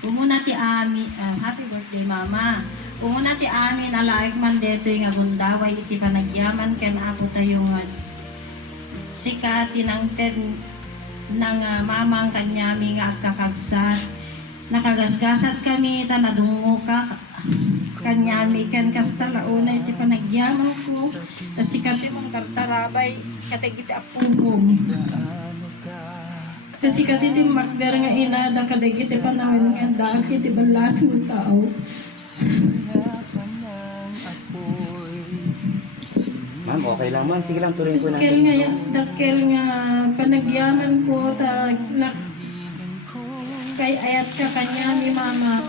Kumuna ti amin, happy birthday mama. Kumuna ti amin alaik man deto yung agundaway iti panagyaman ken apo tayo nga sikat tinang ten ng mamang kanyami nga agkakagsat. Nakagasgasat kami tanadungo ka kanyami ken kastalauna iti panagyaman ko. Tas sikat ti mong tartarabay katagiti apugong. Kasi katiti makder nga inada kadagiti panawin nga daan kiti balas ng tao. Ma'am, okay lang ma'am. Sige lang, tuloy ko na. Dakil nga panagyaman ko kay ayat ka kanya ni mama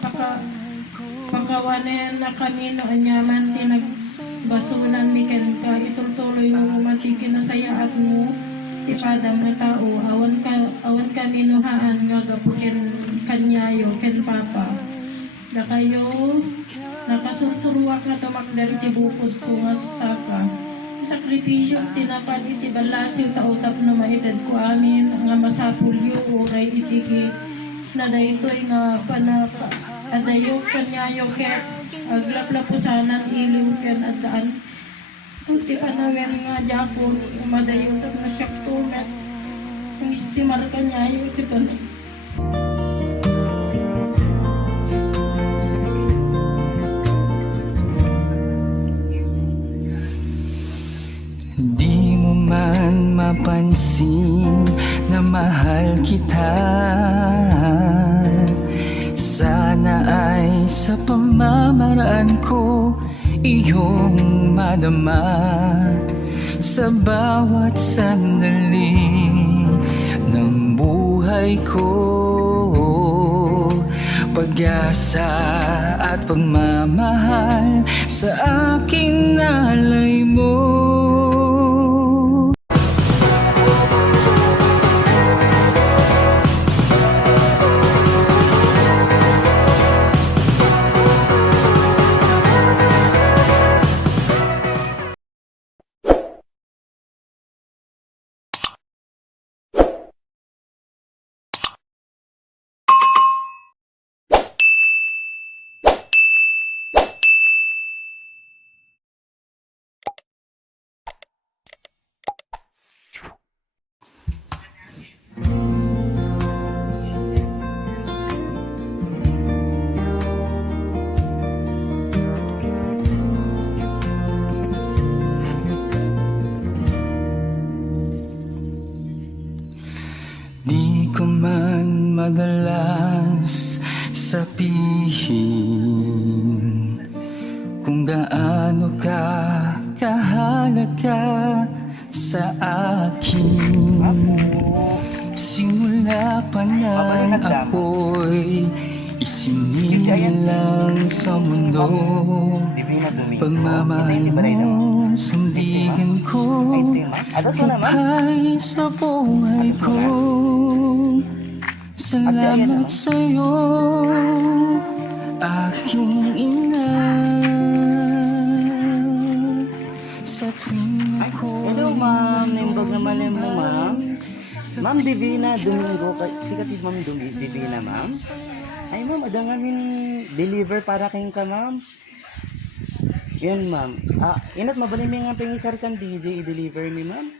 pakawanen na kami no anyaman tinagbasunan mi ken ka itutuloy mo matikin na sayaat mo ti padang nga tao awan ka minuhaan nga gapukin kanyayo ken papa da kayo nakasursuruak nga tumakdar iti bukod ko nga saka sakripisyo tinapan iti balasin tautap na maitad ko amin nga masapulyo uray itiki na daytoy nga panaka adayo kanyayo ket aglaplapusanan ilim ken adaan Kunti pa namin nga Japon, umadayo ito na siya tunat. Ang istimar ka niya, yung ito na. Di mo man mapansin na mahal kita. Sana ay sa pamamaraan ko iyong madama sa bawat sandali ng buhay ko. Pag-asa at pagmamahal sa aking nalay mo. Di ko man madalas sabihin kung gaano ka kahalaga sa akin. Simula pa nang ako'y isinilang sa mundo, pagmamahal mo sandigan ko, kapay sa buhay ko. Salamat sa'yo, aking ina, sa tuwing ako. Hello ma'am, naimbag naman mo ma'am. Ma'am Divina Domingo, sikat yung ma'am Divina ma'am. Ay ma'am, adangamin deliver para kayong ka ma'am. Yan ma'am. Inat mabalin mi nga pengisar kan DJ i-deliver mi ma'am.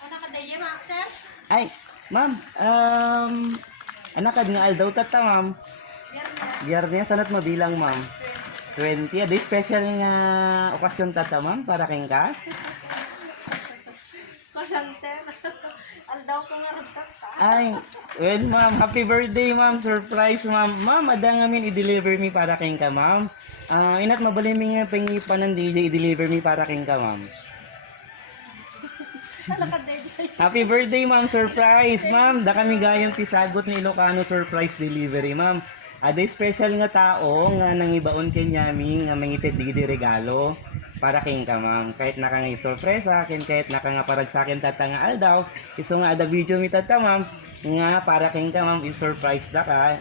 Ano ka dayo, sir? Ay, ma'am, anak ka nga aldaw tata ma'am. Biyernes, sanat mabilang ma'am. 20, aday special nga okasyon tata ma'am para kayong ka. Walang, sir. Aldaw ko nga rin tata. Ay, well ma'am, happy birthday ma'am, surprise ma'am. Ma'am, ada ngamin i-deliver mi para kayong ka ma'am. Inat mabalin mi nga pengipan ng DJ i-deliver mi para kayong ka ma'am. Happy birthday ma'am, surprise ma'am. Da kami gayong tisagot ni Ilocano surprise delivery ma'am. Aday special nga tao nga nangibaon kenyami nga mangitid di regalo para kayong ka ma'am. Kahit naka nga sorpresa, kahit naka nga parag sa akin tata nga aldaw, iso nga ada video mi tata ma'am nga para kayong ka ma'am i-surprise da ka.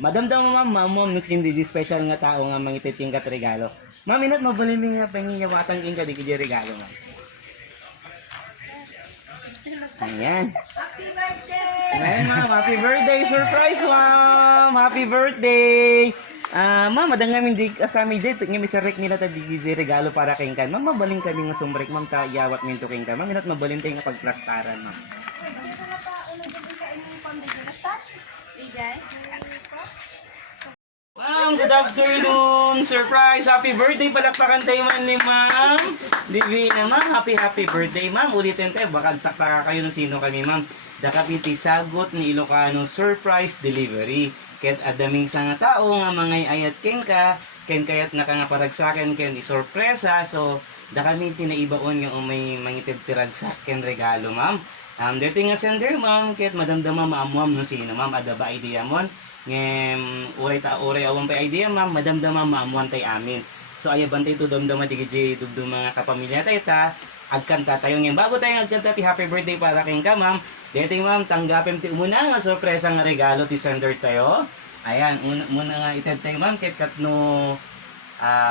Madamdam mo ma'am, nuskin DJ special nga tao nga mangitid tingkat regalo. Ma'am, inat mabalin mi nga pangiyawatan king ka di regalo ma'am. Ayan. Happy birthday! Ayan ma'am, happy birthday, surprise ma'am! happy birthday! Ma'am, madang namin di kasami dyan. Ito nga misarek nila ta di regalo para kay kan. Ma'am, mabaling kami nga sumbrek. Ma'am, ta iyawat minto kay kan. Ma'am, minat mabaling tayo nga pagplastaran, ma'am. Ma'am, good afternoon! Surprise! Happy birthday! Palakpakan tayo man ni Ma'am Divina. Ma'am, happy birthday, ma'am. Ulitin tayo. Baka taktaka kayo ng sino kami, ma'am. Dakapiti sagot ni Ilocano surprise delivery. Ket adaming sa nga tao nga mga ayat ken ka, ken kayat naka nga paragsaken ken isorpresa. So, dakami tinaibaon nga may mangitid tiragsak ken regalo, ma'am. Dito nga sender, ma'am, ket madamdama maamuam no sino, ma'am. Ada ba idea mon? Ngem uray awan pa idea, ma'am, madamdama maamuan tay amin. So ayabantay to damdama digiji dugdum mga kapamilya tayo ta. Agkanta tayo ngem bago tayo agkanta ti happy birthday para kay ka, ma'am. Dito ma'am, tanggapin ti umuna nga sorpresa nga regalo ti sender tayo. Ayan, muna nga ited tayo, ma'am, ket katno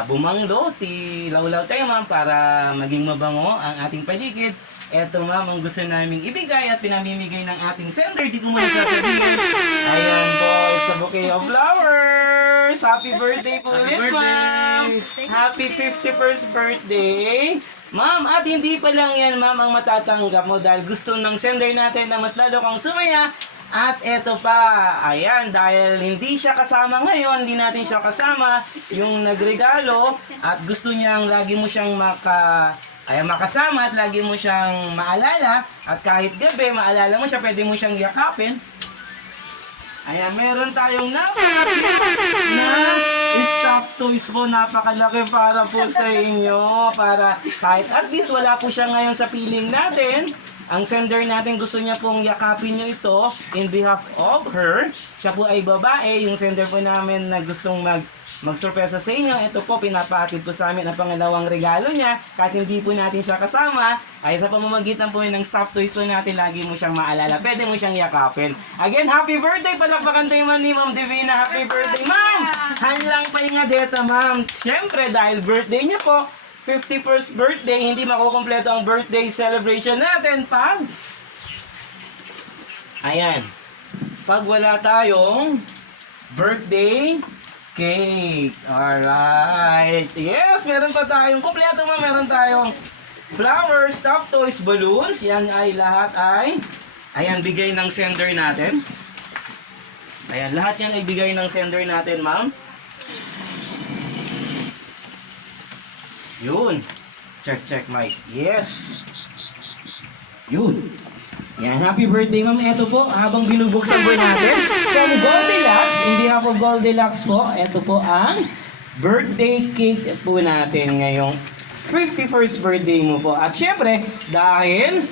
bumanglo ti lawlaw tayo, ma'am, para maging mabango ang ating paligid. Eto, ma'am, ang gusto naming ibigay at pinamimigay ng ating sender. Di ko muna sasabihin. Ayan po, it's a bouquet of flowers. Happy birthday po ulit, ma'am. Happy 51st birthday. Ma'am, at hindi pa lang yan, ma'am, ang matatanggap mo dahil gusto ng sender natin na mas lalo kang sumaya. At eto pa, ayan, dahil hindi siya kasama ngayon, hindi natin siya kasama, yung nagregalo, at gusto niyang lagi mo siyang makasama at lagi mo siyang maalala, at kahit gabi, maalala mo siya, pwede mo siyang yakapin. Ayan, meron tayong na stuffed toys po, napakalaki para po sa inyo, para kahit at least wala po siya ngayon sa piling natin. Ang sender natin gusto niya pong yakapin niyo ito in behalf of her. Siya po ay babae. Yung sender po namin na gustong magsurpresa sa inyo. Ito po, pinapahatid po sa amin ang pangalawang regalo niya. Kahit hindi po natin siya kasama, ay sa pamamagitan po ng stuffed toys po natin, lagi mo siyang maalala. Pwede mo siyang yakapin. Again, happy birthday! Palakpakan tayo man ni Ma'am Divina. Happy birthday, ma'am! Hanlang pa nga dito, ma'am. Siyempre, dahil birthday niya po, 51st birthday, hindi makukumpleto ang birthday celebration natin pag wala tayong birthday cake. Alright. Yes, meron pa tayong kumpleto, ma'am. Meron tayong flowers, stuffed toys, balloons. Yan ay lahat bigay ng sender natin. Ayan, lahat yan ay bigay ng sender natin, ma'am. Yun. Check, Mike. Yes. Yun. Yan, happy birthday, ma'am. Ito po, habang binubuksan po natin, from Goldilocks, in behalf of Goldilocks po, ito po ang birthday cake po natin ngayong 51st birthday mo po. At syempre, dahil,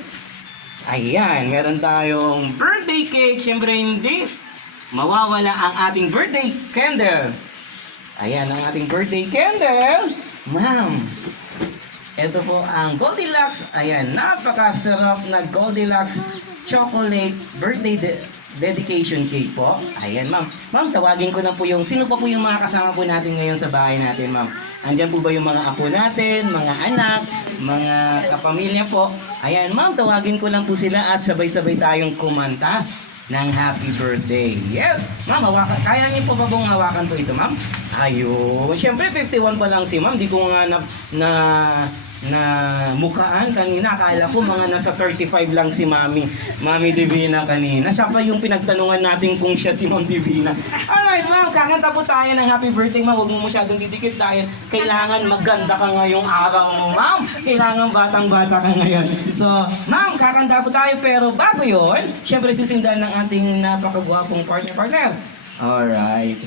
ayan, meron tayong birthday cake, syempre hindi mawawala ang ating birthday candle. Ayan, ang ating birthday candle. Ma'am, ito po ang Goldilocks. Ayan, napakasarap na Goldilocks chocolate birthday dedication cake po. Ayan, ma'am. Ma'am, tawagin ko na po sino pa po yung mga kasama po natin ngayon sa bahay natin, ma'am. Andiyan po ba yung mga apo natin, mga anak, mga kapamilya po? Ayan, ma'am, tawagin ko lang po sila at sabay-sabay tayong kumanta ng happy birthday. Yes! Ma'am, hawakan. Kaya niyo po ba bang hawakan po ito, ma'am? Ayun. Siyempre, 51 pa lang si ma'am. Di ko nga na mukhaan kanina. Akala ko mga nasa 35 lang si Mami Divina kanina. Siya pa yung pinagtanungan natin kung siya si Ma'am Divina. Alright, ma'am. Kakanta po tayo ng happy birthday, ma'am. Huwag mo masyadong didikit dahil kailangan maganda ka ngayong araw mo, ma'am. Kailangan batang-bata ka ngayon. So, ma'am, kakanta po tayo. Pero bago yun, syempre sisindahan ng ating napakagwapong partner. Alright.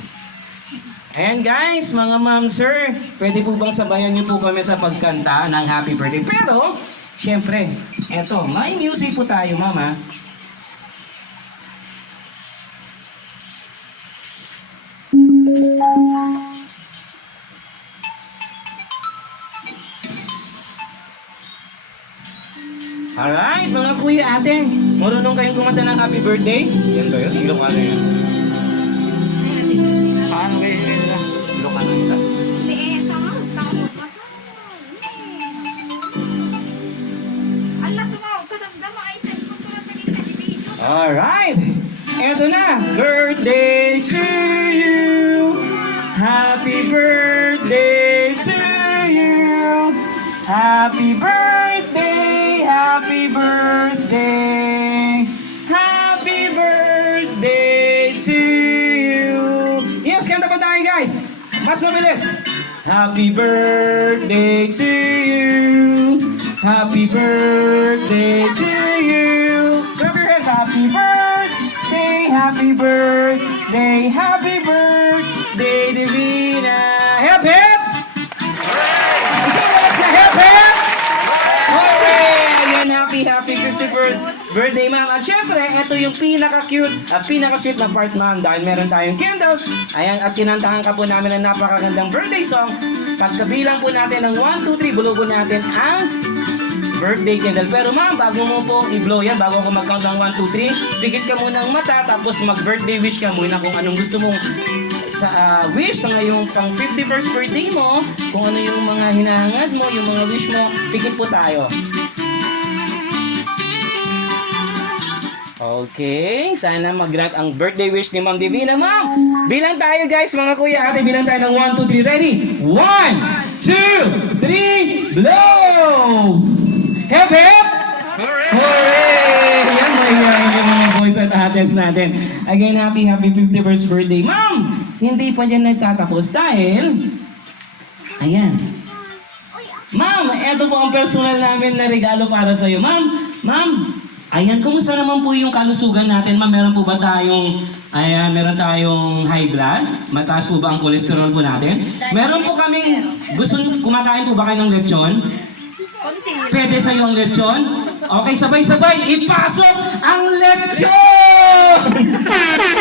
Ayan guys, mga ma'am, sir, pwede po bang sabayan niyo po kami sa pagkanta ng happy birthday? Pero, syempre, eto, may music po tayo, mama. Alright, mga kuya, ate, marunong kayong kumanta ng happy birthday? Yan ba yun? Ilocano yun. Paano kayo yun? Ilocano yun? Alright, eto na. Birthday to Happy birthday to you. Happy birthday, happy birthday. Happy birthday to you. Yes, kanta pa tayo guys. Mas mabilis. Happy birthday to you. Happy birthday to you. Clap your hands. Happy birthday, happy birthday, happy birthday, Divina. Hip hip! Isang oras na hip hip! Hooray! Again, happy 51st birthday, ma'am. At syempre, ito yung pinaka-cute at pinaka-sweet na part, ma'am. Dahil meron tayong candles. Ayan, at kinantahan ka po namin ng napakagandang birthday song. Pagkabilang po natin ng 1, 2, 3, bulo po natin ang birthday candle. Pero ma'am, bago mo po i-blow yan, bago ako mag-count ng 1, 2, 3, pigit ka muna ng mata, tapos mag-birthday wish ka muna kung anong gusto mong sa wish sa ngayong pang 51st birthday mo, kung ano yung mga hinahangad mo, yung mga wish mo, pigit po tayo. Okay, sana mag-grant ang birthday wish ni Ma'am Divina. Ma'am, bilang tayo guys, mga kuya, ate, bilang tayo ng 1, 2, 3, ready? 1, 2, 3, blow! Hip hip! Hooray! Yan mo yung mga boys at ates natin. Again, happy 51st birthday. Ma'am, hindi pa dyan nagtatapos dahil, ayan. Ma'am, eto po ang personal namin na regalo para sa'yo. Ma'am, ayan, kumusta naman po yung kalusugan natin? Ma'am, meron po ba tayong, meron tayong high blood? Mataas po ba ang cholesterol po natin? Meron po kaming, kumakain po ba kayo ng lechon? Pwede sa'yo ang lechon? Okay, sabay-sabay, ipasok ang lechon!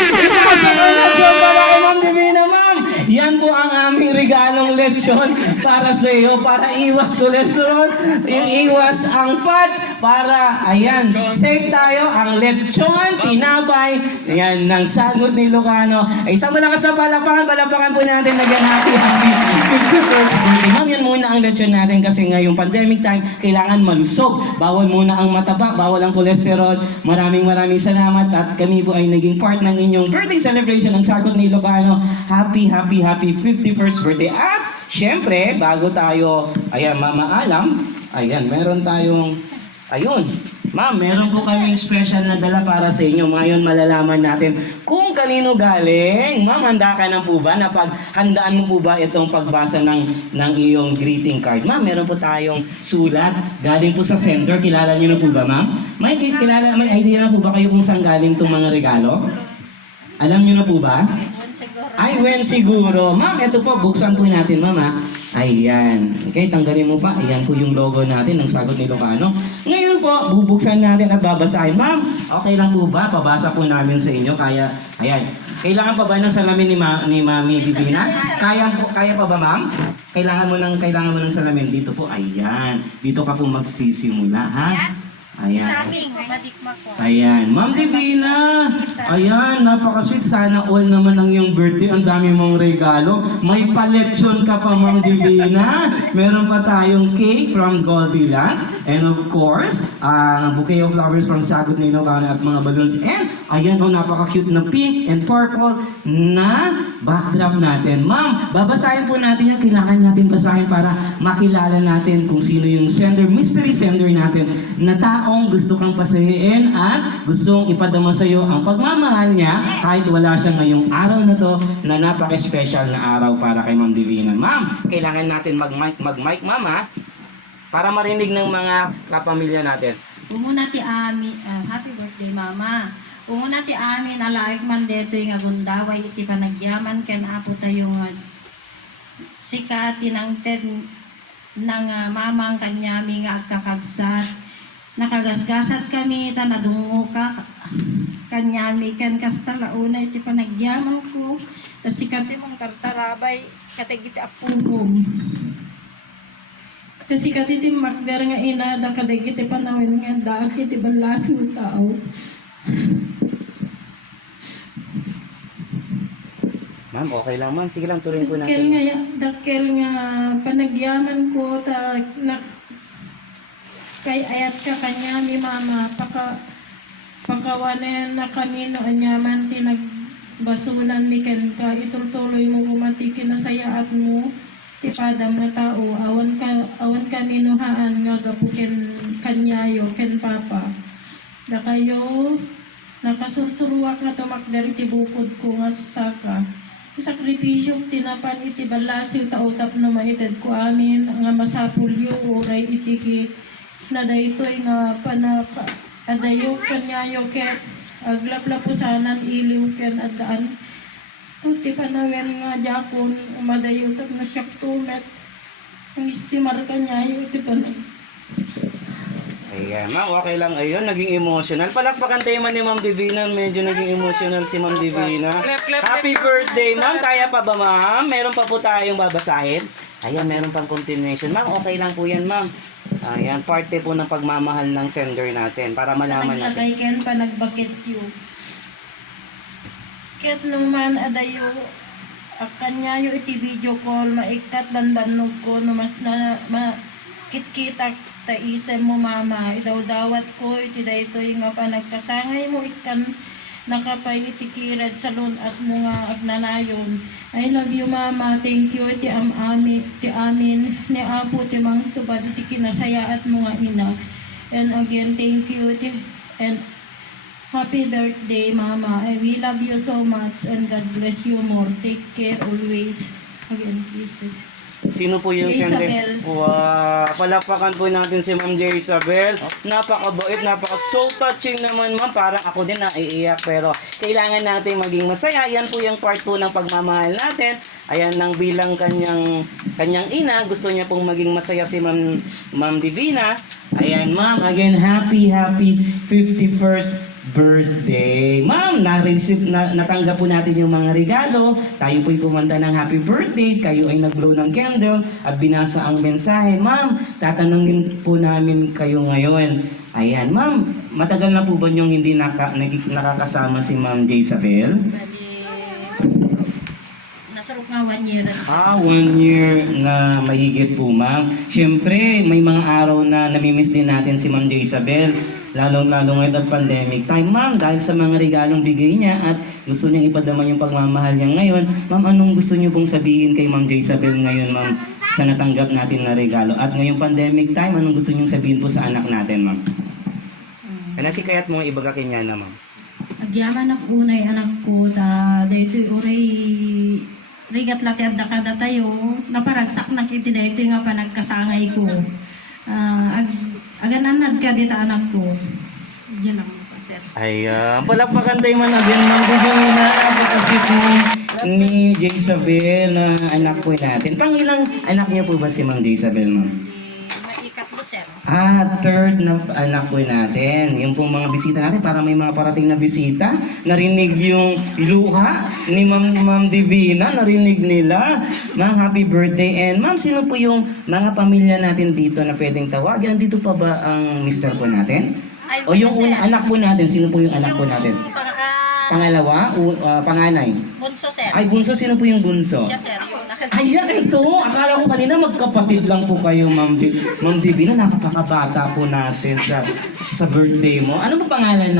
Ipasok ang lechon para kay Ma'am Divina, ma'am! Yan po ang aming regalong lechon para sa iyo, para iwas cholesterol, iwas ang fats, para, ayan, safe tayo, ang lechon, tinapay, ayan, ng sagot ni Ilocano. Ay, isang malakas na palapakan po natin, nagyan happy 51st birthday. Ma'am, yan muna ang lechon natin kasi ngayong pandemic time, kailangan malusog. Bawal muna ang mataba, bawal ang cholesterol. Maraming salamat at kami po ay naging part ng inyong birthday celebration ng sagot ni Ilocano. Happy 51st birthday. At syempre, bago tayo, ayan, mamaalam, ayan, meron tayong, ayun, ma'am, meron po kaming special na dala para sa inyo. Ngayon malalaman natin kung kanino galing. Ma'am, handa ka na po ba? Handaan mo po ba itong pagbasa ng iyong greeting card? Ma'am, meron po tayong sulat. Galing po sa sender. Kilala niyo na po ba, ma'am? May idea na po ba kayo kung saan galing itong mga regalo? Alam niyo na po ba? Ay, when siguro. Ma'am, ito po, buksan po natin, ma'am, ha? Ayan. Okay, tanggalin mo pa. Ayan po yung logo natin ng sagot ni Ilocano. Ngayon po, bubuksan natin at babasahin. Ma'am, okay lang po ba? Pabasa po namin sa inyo. Kaya, ayan. Kailangan pa ba ng salamin ni Mami Divina? Kaya pa ba, ma'am? Kailangan mo ng salamin. Dito po, ayan. Dito ka po magsisimula, ha? Ayan. Ayan. Ma'am Divina. Ayan, napaka-sweet. Sana all naman ang iyong birthday. Ang dami mong regalo. May paletsyon ka pa, Ma'am Divina. Meron pa tayong cake from Goldilocks. And of course, bouquet of flowers from Sagot ni Ilocano at mga balloons. And ayan, napaka-cute na pink and purple na backdrop natin. Ma'am, babasahin po natin yung kailangan natin basahin para makilala natin kung sino yung mystery sender natin na taong gusto kang pasayain at gustong ipadama sa iyo ang pagmamahal niya kahit wala siya ngayong araw na to na napaka-special na araw para kay Ma'am Divina. Ma'am, kailangan natin mag-mic, ma'am, ha? Para marinig ng mga kapamilya natin. Umuna ti ami, happy birthday mama. Umuna ti amin alaik man deto yung agundaway iti panagyaman ken apo tayo nga sikati ng ten ng mamang kanyami nga agkakagsat. Nakagasgasat kami, tanadungo ka kanyami ken kasta launa iti panagyaman ko. Tas sikati mong tartarabay katagiti apugom. Kasi katiti makder nga inada kadagiti panawin nga daan kiti balas ng tao. Ma'am, okay lang, ma'am. Sige lang, tuloy po Dakil natin. nga panagyaman ko kay ayat ka kanya ni mama pakawanen na kanino anyaman basulan miken ka ituloy mo umati kinasayaat mo ti padam nga tao awan ka minuhaan nga gapu ken kanyayo ken papa da kayo nakasursuruak nga tumakdari ti bukod ko nga saka sakripisyo tinapan iti balasiw tautap na maited ko amin nga masapulyo oray itiki na daytoy nga panaka adayo kanyayo ket aglaplapusanan iliw ken adaan tuti panawen nga jakon umadayo tag nga siyak tumet ang istimar kanyayo iti panay. Ayan, ma'am, okay lang. Ayun, naging emotional. Palakpakan tayo man ni Ma'am Divina. Medyo naging emotional si Ma'am Divina. Happy birthday, ma'am. Kaya pa ba, ma'am? Meron pa po tayong babasahin. Ayan, meron pang continuation. Ma'am, okay lang po yan, ma'am. Ayan, parte po ng pagmamahal ng sender natin para malaman natin. Naglakay ken panagbakit yu. Ket naman adayo kanyayo iti video call maikat banbanog ko no kitkita ta isem mo mama idawdawat ko iti daytoy nga panagkasangay mo ikan nakapay iti kirad sa lunat mo nga agnanayon. I love you mama, thank you ti amin ni apo ti mang subad iti kinasayaat mo nga ina. And again thank you and happy birthday mama. We love you so much and God bless you more. Take care always. Again, Jesus. Sino po yung Isabel. sender? Wow! Palakpakan po natin si Ma'am J. Isabel. Napakabait, so touching naman, ma'am. Parang ako din naiiyak pero kailangan natin maging masaya. Yan po yung part po ng pagmamahal natin. Ayan, nang bilang kanyang ina, gusto niya pong maging masaya si Ma'am Divina. Ayan, ma'am. Again, happy 51st birthday. Ma'am, natanggap po natin yung mga regalo. Tayo po'y kumanta ng happy birthday. Kayo ay nag-blow ng candle at binasa ang mensahe. Ma'am, tatanungin po namin kayo ngayon. Ayan, ma'am, matagal na po ba yung hindi nakakasama si Ma'am J. Isabel? Nasarok nga 1 year. 1 year na mahigit po, ma'am. Siyempre, may mga araw na namimiss din natin si Ma'am J. Isabel. Lalong-lalo ngayon at pandemic time, ma'am, dahil sa mga regalong bigay niya at gusto niyang ipadama yung pagmamahal niya ngayon. Ma'am, anong gusto niyo pong sabihin kay Ma'am J. Isabel ngayon, ma'am, sa natanggap natin na regalo? At ngayong pandemic time, anong gusto niyong sabihin po sa anak natin, ma'am? Ano si kayat mo ibaga kanya na, ma'am? Agyaman ako unay anak ko, daytoy oray rigat lati adda kada tayo, naparagsak na kiti daytoy nga panagkasangay ko. Agananad ka dita anak ko. Diyan lang po, sir. Ayan, palakpakan tayo man again, Ma'am Divina, pagkasit ni J. Isabel na anak po natin. Pangilang anak niyo po ba si Ma'am J. Isabel, ma'am? Maikat mo, sir. Third na anak po natin. Yung pong mga bisita natin, para may mga parating na bisita. Narinig yung luha ni Ma'am Divina, narinig nila. Ma'am, happy birthday. And ma'am, sino po yung mga pamilya natin dito na pwedeng tawagin? Dito pa ba ang mister po natin? O yung anak po natin, sino po yung anak po natin? Pangalawa? Panganay? Bunso, sir. Ay, bunso, sino po yung bunso? Siya, sir. Ayan, ito. Akala ko kanina magkapatid lang po kayo, Ma'am Divina. Napakabata po natin sa birthday mo. Ano ba pangalan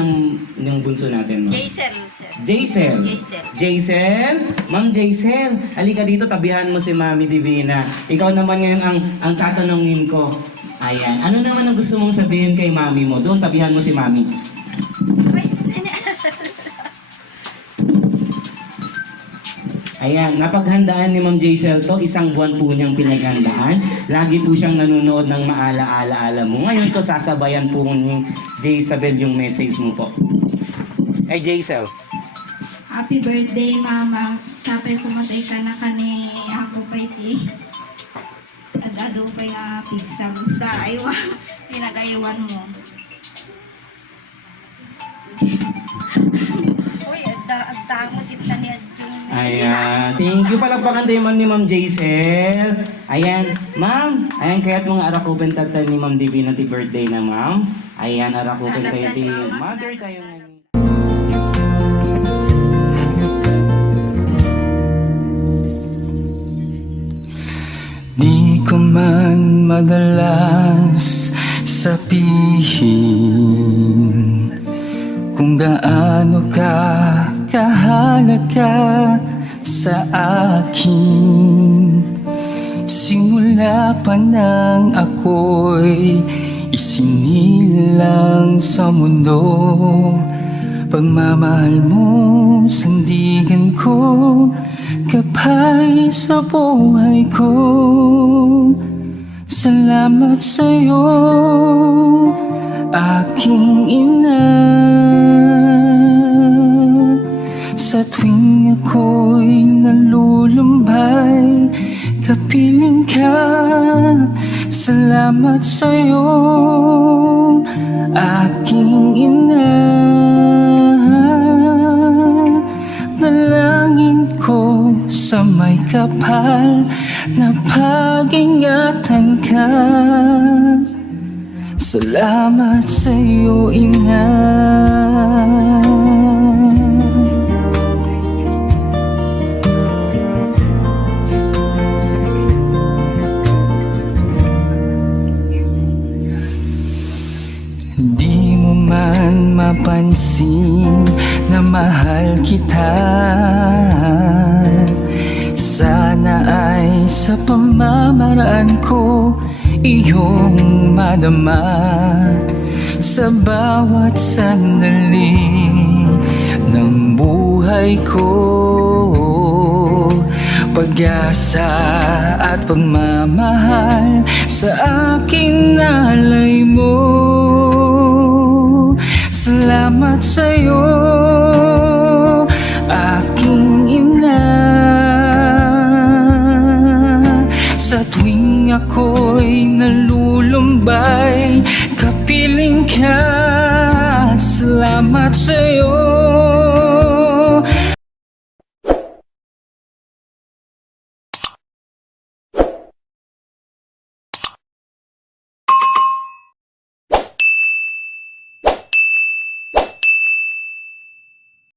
ng bunso natin, ma'am? Jaisel, sir. Jaisel. Jaisel. Jaisel? Ma'am Jaisel, halika dito, tabihan mo si Mami Divina. Ikaw naman ngayon ang tatanungin ko. Ayan, ano naman ang gusto mong sabihin kay Mami mo? Doon, tabihan mo si Mami. Ayan, napaghandaan ni Ma'am Jaisel to, isang buwan po niyang pinaghandaan. Lagi po siyang nanonood ng maala-ala-ala mo. Ngayon, so sasabayan po ni Jaisabel yung message mo po. Ay, Jaisel. Happy birthday, Mama. Sapay pumatay ka na kani ako pa iti. At ado pa nga pigsa. Daiwa, pinagaywan mo. Uy, agda mo tita ni Adjun. Ayan, thank you. Palakpakan tayo man ni Ma'am Jaisel. Ayan, ma'am. Ayan, kaya't mga arakupen tatan ni Ma'am Divina ti birthday na, ma'am. Ayan, arakupen tayo ti mother tayo ngayon. Di ko man madalas sabihin kung gaano ka napakahalaga sa akin. Simula pa nang ako'y isinilang sa mundo, pagmamahal mo, sandigan ko, gabay sa buhay ko. Salamat sa'yo, aking ina. Sa tuwing ako'y nalulumbay, kapiling ka. Salamat sa'yo, aking ina. Dalangin ko sa may kapal na pag-ingatan ka. Salamat sa'yo, ina. Di mo man mapansin na mahal kita. Sana ay sa pamamaraan ko iyong madama. Sa bawat sandali ng buhay ko, pag-asa at pagmamahal sa akin nalay mo. Salamat sa'yo, aking ina. Sa tuwing ako'y nalulumbay, kapiling ka. Salamat sa'yo,